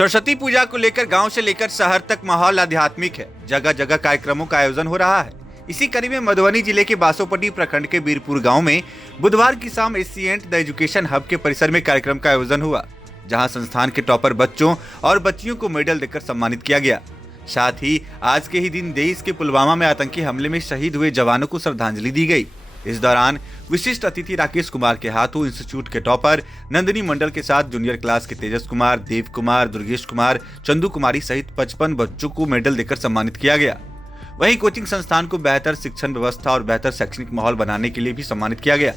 सरस्वती पूजा को लेकर गांव से लेकर शहर तक माहौल आध्यात्मिक है। जगह जगह कार्यक्रमों का आयोजन हो रहा है। इसी कड़ी में मधुबनी जिले के बासोपट्टी प्रखंड के बीरपुर गांव में बुधवार की शाम एशिएंट द एजुकेशन हब के परिसर में कार्यक्रम का आयोजन हुआ, जहां संस्थान के टॉपर बच्चों और बच्चियों को मेडल देकर सम्मानित किया गया। साथ ही आज के ही दिन देश के पुलवामा में आतंकी हमले में शहीद हुए जवानों को श्रद्धांजलि दी गई। इस दौरान विशिष्ट अतिथि राकेश कुमार के हाथों इंस्टीट्यूट के टॉपर नंदिनी मंडल के साथ जूनियर क्लास के तेजस कुमार, देव कुमार, दुर्गेश कुमार, चंदू कुमारी सहित 55 बच्चों को मेडल देकर सम्मानित किया गया। वहीं कोचिंग संस्थान को बेहतर शिक्षण व्यवस्था और बेहतर शैक्षणिक माहौल बनाने के लिए भी सम्मानित किया गया।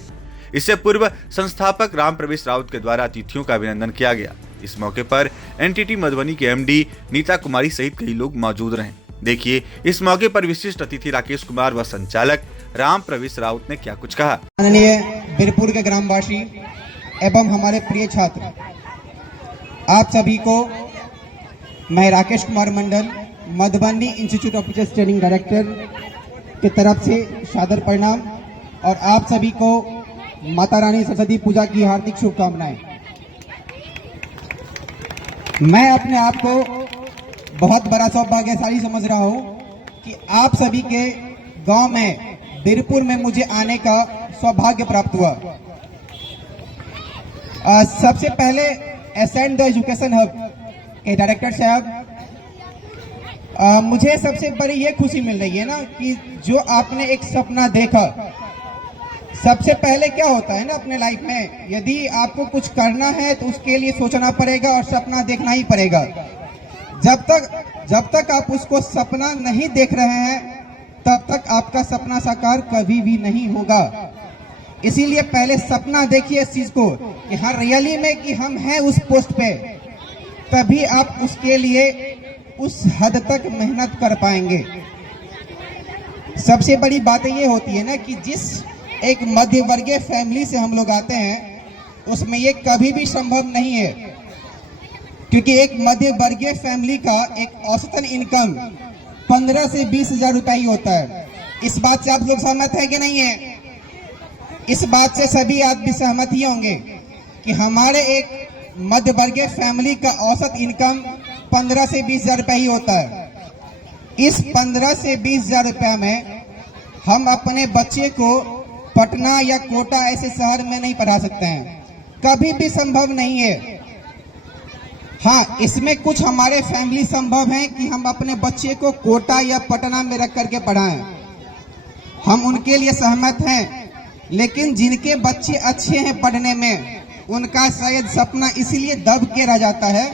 इससे पूर्व संस्थापक राम प्रवेश राउत के द्वारा अतिथियों का अभिनंदन किया गया। इस मौके पर एनटीटी मधुबनी के एमडी नीता कुमारी सहित कई लोग मौजूद रहे। देखिए इस मौके पर विशिष्ट अतिथि राकेश कुमार व संचालक राम प्रवेश राउत ने क्या कुछ कहा। माननीय बीरपुर के ग्रामवासी एवं हमारे प्रिय छात्र, आप सभी को मैं Rakesh Kumar Mandal, Madhubani institute of teachers training director की तरफ से सादर प्रणाम और आप सभी को माता रानी सरस्वती पूजा की हार्दिक शुभकामनाएं। मैं अपने आप को बहुत बड़ा सौभाग्यशाली समझ रहा हूं कि आप सभी के गांव में बीरपुर में मुझे आने का सौभाग्य प्राप्त हुआ। सबसे पहले एशिएंट द एजुकेशन हब के डायरेक्टर साहब, मुझे सबसे बड़ी ये खुशी मिल रही है ना कि जो आपने एक सपना देखा। सबसे पहले क्या होता है ना अपने लाइफ में, यदि आपको कुछ करना है तो उसके लिए सोचना पड़ेगा और सपना देखना ही पड़ेगा। जब तक आप उसको सपना नहीं देख रहे हैं तब तक आपका सपना साकार कभी भी नहीं होगा। इसीलिए पहले सपना देखिए इस चीज को कि हाँ रियली में कि हम हैं उस पोस्ट पे, तभी आप उसके लिए उस हद तक मेहनत कर पाएंगे। सबसे बड़ी बात ये होती है ना कि जिस एक मध्य वर्गीय फैमिली से हम लोग आते हैं उसमें ये कभी भी संभव नहीं है, क्योंकि एक मध्य वर्गीय फैमिली का एक औसतन इनकम 15 से 20 हजार रुपया ही होता है। इस बात से आप लोग सहमत है कि नहीं है? इस बात से सभी आदमी सहमत ही होंगे कि हमारे एक मध्य वर्गीय फैमिली का औसत इनकम 15 से 20 हजार रुपया ही होता है। इस 15 से 20 हजार रुपया में हम अपने बच्चे को पटना या कोटा ऐसे शहर में नहीं पढ़ा सकते हैं, कभी भी संभव नहीं है। हाँ, इसमें कुछ हमारे फैमिली संभव है कि हम अपने बच्चे को कोटा या पटना में रख करके पढ़ाएं, हम उनके लिए सहमत हैं। लेकिन जिनके बच्चे अच्छे हैं पढ़ने में, उनका शायद सपना इसलिए दब के रह जाता है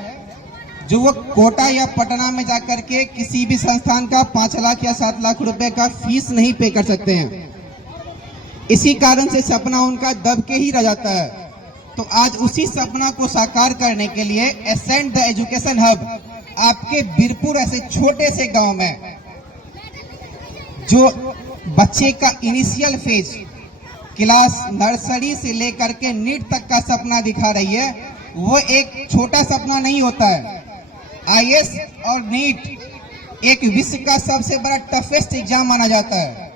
जो वो कोटा या पटना में जाकर के किसी भी संस्थान का 5 लाख या 7 लाख रुपए का फीस नहीं पे कर सकते हैं। इसी कारण से सपना उनका दब के ही रह जाता है। तो आज उसी सपना को साकार करने के लिए एशिएंट द एजुकेशन हब आपके बीरपुर ऐसे छोटे से गांव में जो बच्चे का इनिशियल फेज क्लास नर्सरी से लेकर के नीट तक का सपना दिखा रही है, वो एक छोटा सपना नहीं होता है। आईएएस और नीट एक विश्व का सबसे बड़ा टफेस्ट एग्जाम माना जाता है,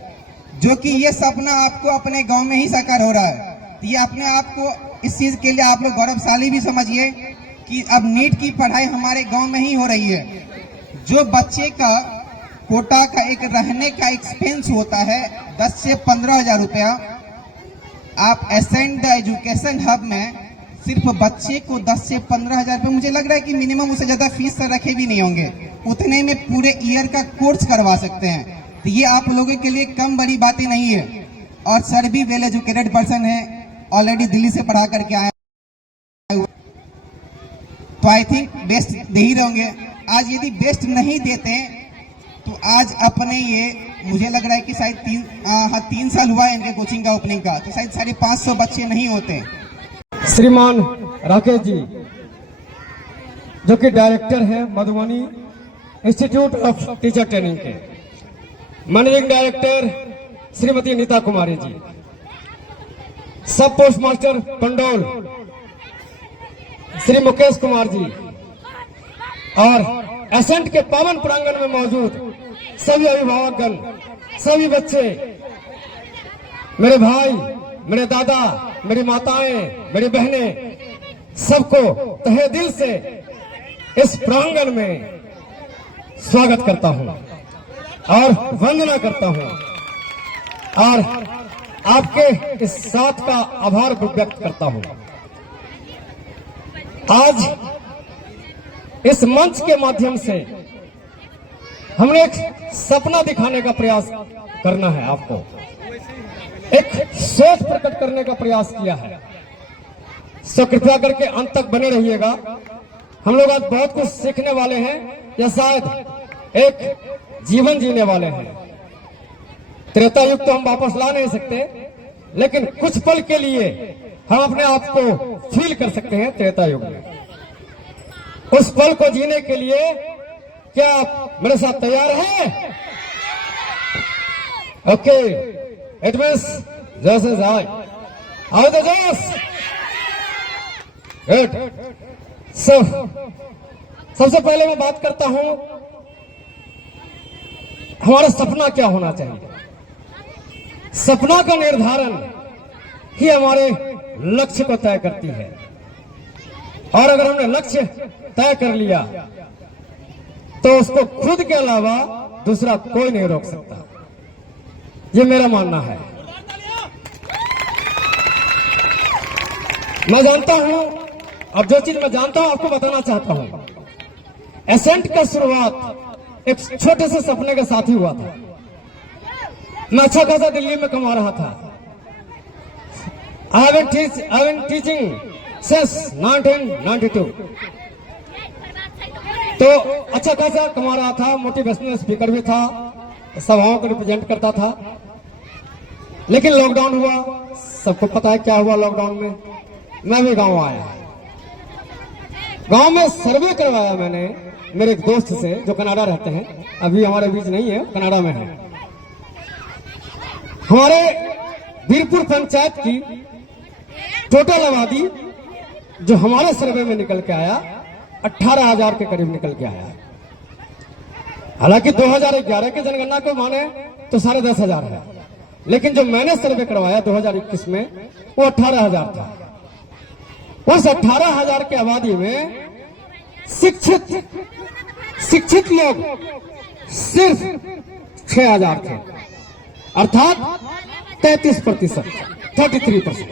जो कि ये सपना आपको अपने गांव में ही साकार हो रहा है। तो ये अपने आप को इस चीज के लिए आप लोग गौरवशाली भी समझिए कि अब नीट की पढ़ाई हमारे गांव में ही हो रही है। जो बच्चे का कोटा का एक रहने का एक्सपेंस होता है 10 से 15 हजार रुपया, आप एशिएंट द एजुकेशन हब में सिर्फ बच्चे को 10 से 15 हजार रुपये, मुझे लग रहा है कि मिनिमम उससे ज्यादा फीस रखे भी नहीं होंगे, उतने में पूरे ईयर का कोर्स करवा सकते हैं। तो ये आप लोगों के लिए कम बड़ी बातें नहीं है। और सर भी वेल एजुकेटेड पर्सन है, ऑलरेडी दिल्ली से पढ़ा करके आए, तो आई थिंक बेस्ट दे ही रहेंगे। आज यदि बेस्ट नहीं देते तो आज अपने ये मुझे लग रहा है कि शायद 3 साल हुआ है इनके कोचिंग का ओपनिंग का, तो शायद 550 बच्चे नहीं होते। श्रीमान राकेश जी जो कि डायरेक्टर है Madhubani institute of teacher training के, मैनेजिंग डायरेक्टर श्रीमती नीता कुमारी जी, सब पोस्ट मास्टर पंडौल श्री मुकेश कुमार जी, और एशिएंट के पावन प्रांगण में मौजूद सभी अभिभावकगण, सभी बच्चे, मेरे भाई, मेरे दादा, मेरी माताएं, मेरी बहनें, सबको तहे दिल से इस प्रांगण में स्वागत करता हूं और वंदना करता हूं और आपके इस साथ का आभार व्यक्त करता हूं। आज इस मंच के माध्यम से हमने एक सपना दिखाने का प्रयास करना है, आपको एक सोच प्रकट करने का प्रयास किया है। सो कृपया करके अंत तक बने रहिएगा। हम लोग आज बहुत कुछ सीखने वाले हैं या शायद एक जीवन जीने वाले हैं। त्रेता युग तो हम वापस ला नहीं सकते, लेकिन कुछ पल के लिए हम अपने आप को फील कर सकते हैं त्रेता युग में। उस पल को जीने के लिए क्या आप मेरे साथ तैयार हैं? Okay, it means just as I how the just good. सबसे पहले मैं बात करता हूं हमारा सपना क्या होना चाहिए। सपना का निर्धारण ही हमारे लक्ष्य को तय करती है, और अगर हमने लक्ष्य तय कर लिया तो उसको खुद के अलावा दूसरा कोई नहीं रोक सकता। ये मेरा मानना है। मैं जानता हूं, अब जो चीज मैं जानता हूं आपको बताना चाहता हूं। एसेंट का शुरुआत एक छोटे से सपने के साथ ही हुआ था। मैं अच्छा खासा दिल्ली में कमा रहा था। I have been teaching since 1992। तो अच्छा खासा कमा रहा था, मोटिवेशनल स्पीकर भी था, सभाओं को रिप्रेजेंट करता था। लेकिन लॉकडाउन हुआ, सबको पता है क्या हुआ लॉकडाउन में। मैं भी गांव आया, गांव में सर्वे करवाया मैंने मेरे एक दोस्त से जो कनाडा रहते हैं, अभी हमारे बीच नहीं है, कनाडा में है। हमारे वीरपुर पंचायत की टोटल आबादी जो हमारे सर्वे में निकल के आया 18,000 के करीब निकल के आया। हालांकि 2011 की जनगणना को माने तो 10,500 है, लेकिन जो मैंने सर्वे करवाया 2021 में वो 18,000 था। उस 18,000 की आबादी में शिक्षित लोग सिर्फ 6,000 थे, अर्थात 33%, 33%।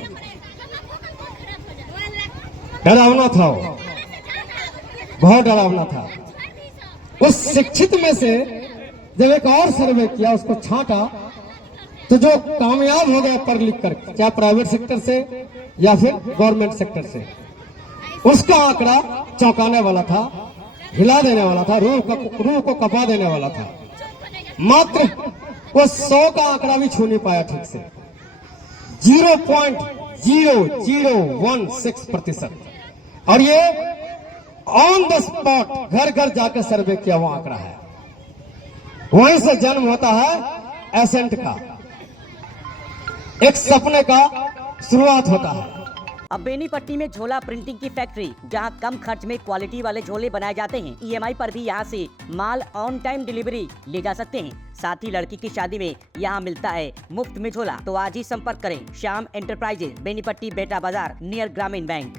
डरावना था वो, बहुत डरावना था। उस शिक्षित में से जब एक और सर्वे किया, उसको छांटा, तो जो कामयाब हो गया पढ़ लिख कर, चाहे प्राइवेट सेक्टर से या फिर गवर्नमेंट सेक्टर से, उसका आंकड़ा चौंकाने वाला था, हिला देने वाला था, रूह को कपा देने वाला था। मात्र वो 100 का आंकड़ा भी छू नहीं पाया ठीक से। 0.0016%। और ये ऑन द स्पॉट घर घर जाकर सर्वे किया हुआ आंकड़ा है। वहीं से जन्म होता है एसेंट का, एक सपने का शुरुआत होता है। अब बेनीपट्टी में झोला प्रिंटिंग की फैक्ट्री, जहां कम खर्च में क्वालिटी वाले झोले बनाए जाते हैं। EMI पर भी यहां से माल ऑन टाइम डिलीवरी ले जा सकते हैं। साथ ही लड़की की शादी में यहां मिलता है मुफ्त में झोला। तो आज ही संपर्क करें श्याम एंटरप्राइजेज, बेनीपट्टी, बेटा बाजार, नियर ग्रामीण बैंक।